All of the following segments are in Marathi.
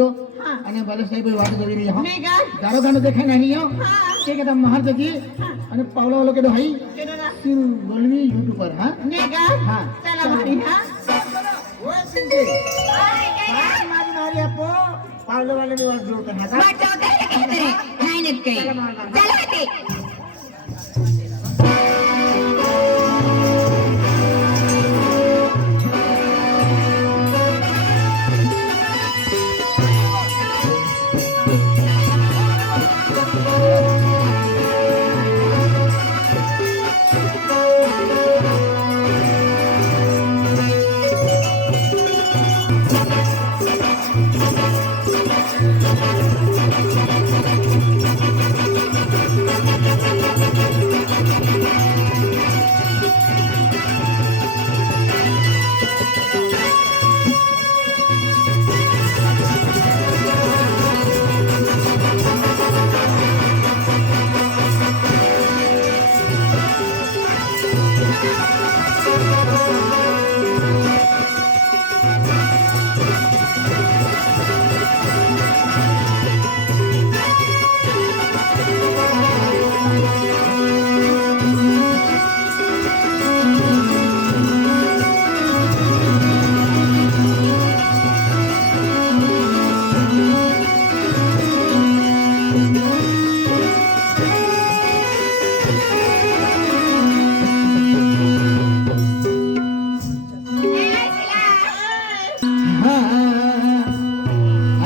तो અને બાલસાઈ ભાઈ વાટ જોઈ રહી હા ને કા દારો ગાનો દેખાય નહીં હો હા કે કદા મહાર દેખી અને પાવલા વાળો કેડો હઈ કેડોના તું બોલવી YouTube પર હા ને કા હા ચલા મારી હા ઓય સિંગે મારી મારી આપો પાવલા વાળો ની વાત જોતા હા वाट जाऊदे रे काहीतरी नाही नेत काही चला ते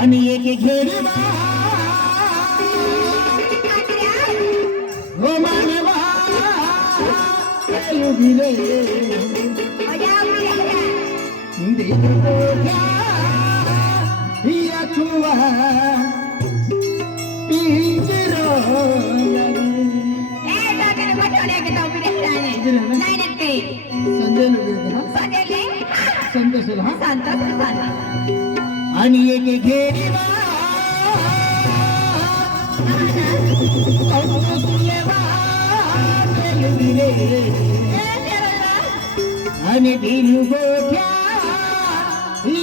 आणि एक घेरी हो मानवा युगिले या तुवा पिंजरो ए जागे बटवले के तो उभी राहणे नाही नेत काही संजय लोक हा सगळे संदेश हा सांगतात आणि एक घेरी आणि दिलू गोठ्या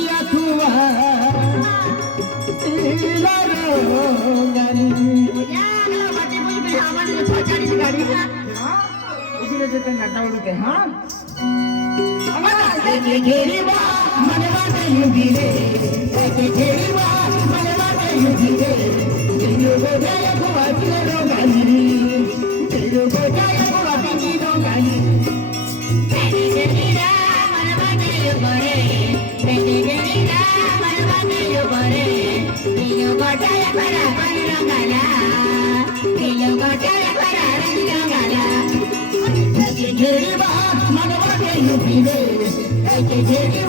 या तुवा तिला रोगानी याला वाटे मुझे आवाज पचाडी गाडी हा उभी राहते नाटावलं ते हा आवाज घेरी मनवा युगिले घेरी मनवा युगिले दिलू गोठ्या कुवा तिला रोगानी दिलू गोठ्या कुवा तिला रोगानी घेरी मनवा युगिले घेरी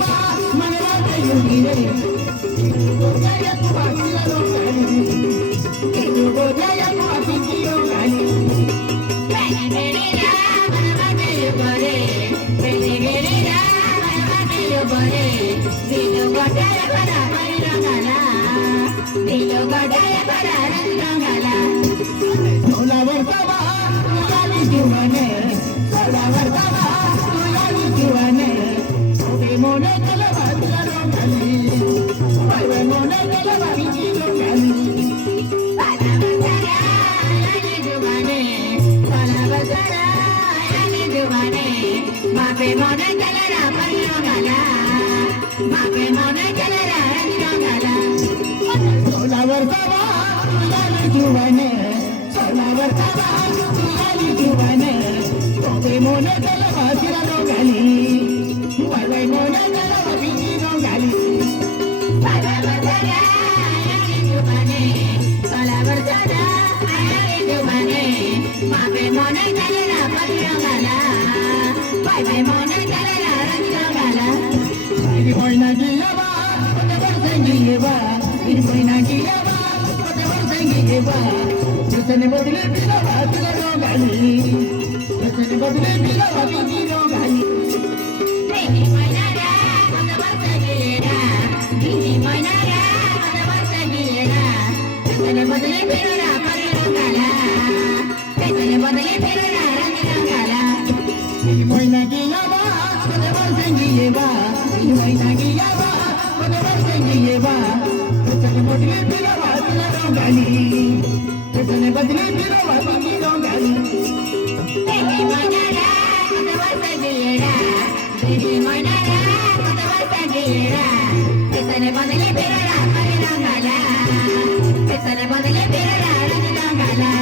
मनवा युगिले दिलू गोठ्या कुवा तिला रोगानी दिलू गोठ्या कुवा तिला रोगानी सोलावर तवा तुझ्याली जीवाने सोलावर तवा तुझ्याली जीवाने ओबे मोने केलं बाजूला रोगाली बाय मोने केलं बाजूची रोगाली मापे मोने चलरा परियो गाला मापे मोने चलरा रंजो गाला सोलावर तवा तुझ्याली जीवाने सोलावर तवा तुझ्याली जीवाने ओबे मोने केलं बाजूला रोगाली बाय मोने केलं बाजूची रोगाली मापे मोने चलरा परियो गाला बाय बाय मोने चलरा रंजो गाला ini boina giyawa pada bersengi yewa ini boina giyawa pada bersengi yewa Kesene bodile bila batile rogali Kesene bodile bila batile rogali ini moinara pada bersegera ini moinara pada bersegera kesene bodile bila परियो गाला kesene bodile bila rंजो गाला ini boina giyawa pada bersengi yewa ini boina giyawa pada bersengi yewa Kesene बदली फिरवा तुला रंगाली रसने बदली फिरवा तुझी रंगाली बेटी मोनारा मतवास गिरा बेटी मोनारा मतवास गिरा किसने बदले फिररा परी रंगाला किसने बदले फिररा रंग रंगाला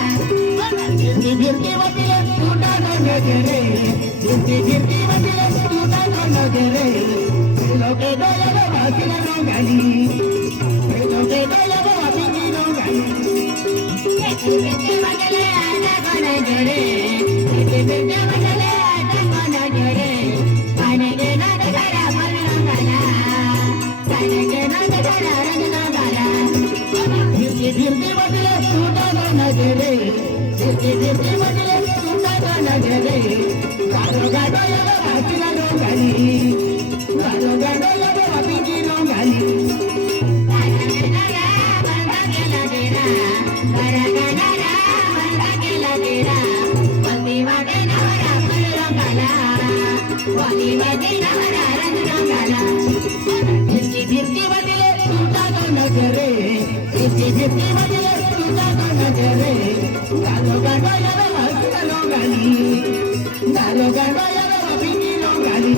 जिंदगी गिरती बदले टूटा न नजरे जिंदगी गिरती बदले टूटा न नजरे लोके दया बाबा तुला रंगाली लोके दया बाबा तुझी रंगाली बेटी बदले आटा कोना जरे बेटी बदले आटा कोना जरे पाने के ना दरा परी रंगाला पाने के ना दरा रंग रंगाला जिंदगी गिरती बदले टूटा न नजरे जिंदगी गिरती बदले टूटा न नजरे गारो गारो या बाबा तुला रंगाली गारो गारो या बाबा तुझी रंगाली जिंदगी गिरती बदले टूटा न नजरे जिंदगी गिरती बदले टूटा न नजरे गारो गारो या बाबा तुला रंगाली गारो गारो या बाबा तुझी रंगाली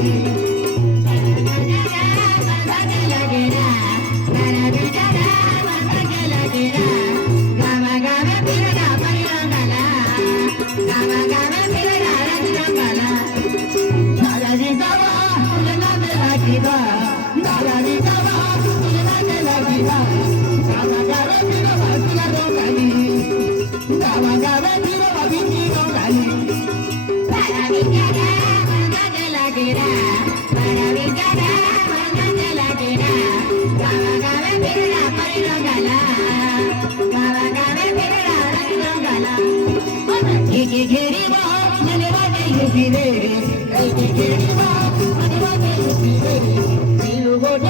दादाजी बाबा तुझे नाचे लागी बा दादाजी बाबा तुझे नाचे लागी बा गावा गावे फिरवा तुला रंगाली गावा गावे फिरवा तुझी रंगाली एके घेरी बा मने वाटे युपी रे एके घेरी बा मने वाटे युपी रे दिलु गोटे